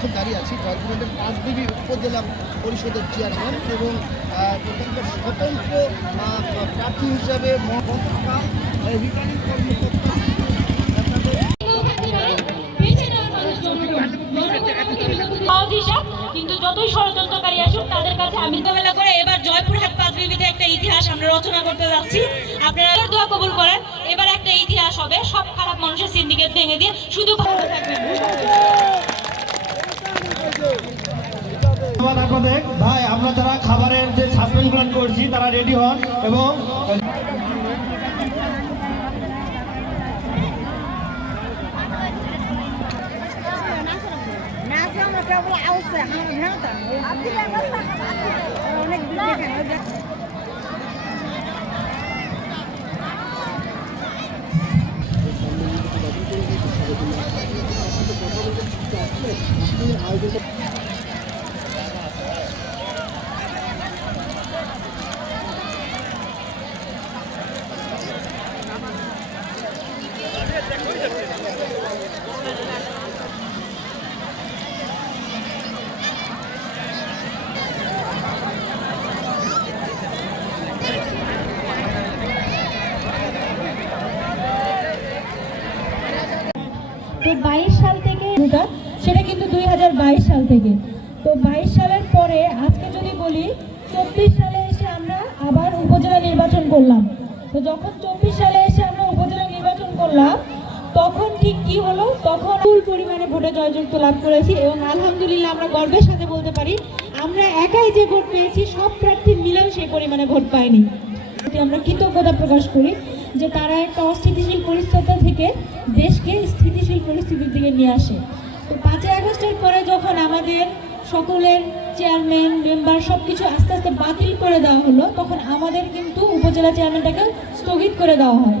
এখন দাঁড়িয়ে আছি জয়পুরহাটের পাঁচবিবি উপজেলা পরিষদের চেয়ারম্যান এবং এখানকার স্বতন্ত্র প্রার্থী হিসাবে গতকাল রিটার্নিং কর্মকর্তা কিন্তু যতই ষড়যন্ত্রকারী আসুক তাদের কাছে আমি মোকাবেলা করে এবার জয়পুরহাট পাঁচবিবিতে একটা ইতিহাস আমরা রচনা করতে যাচ্ছি। আপনারা দোয়া কবুল করেন, এবার একটা ইতিহাস হবে, সব খারাপ মানুষের সিন্ডিকেট ভেঙে দিয়ে শুধু ভালো থাকবেন। ভাই আমরা যারা খাবারের যে সাসপেন্ড প্ল্যান করছি তারা রেডি হন এবং তো 22 সাল থেকে সেটা কিন্তু 2022 সাল থেকে। তো 22 সালের পরে আজকে যদি বলি 24 সালে এসে আমরা আবার উপজেলা নির্বাচন করলাম। তো যখন 24 সালে এসে আমরা উপজেলা নির্বাচন করলাম তখন ঠিক কি হলো, তখন ফুল পরিমাণে ভোটে জয়যুক্ত লাভ করেছি এবং আলহামদুলিল্লাহ আমরা গর্বের সাথে বলতে পারি আমরা একাই যে ভোট পেয়েছি সব প্রার্থী মিলেও সেই পরিমাণে ভোট পায়নি। আমরা কৃতজ্ঞতা প্রকাশ করি যে তারা একটা অস্থিতিশীল পরিস্থিতি থেকে দেশকে স্থিতিশীল পরিস্থিতির দিকে নিয়ে আসে। তো 5ই আগস্টের পরে যখন আমাদের সকলের চেয়ারম্যান মেম্বার সবকিছু আস্তে আস্তে বাতিল করে দেওয়া হলো তখন আমাদের কিন্তু উপজেলা চেয়ারম্যানটাকে স্থগিত করে দেওয়া হয়।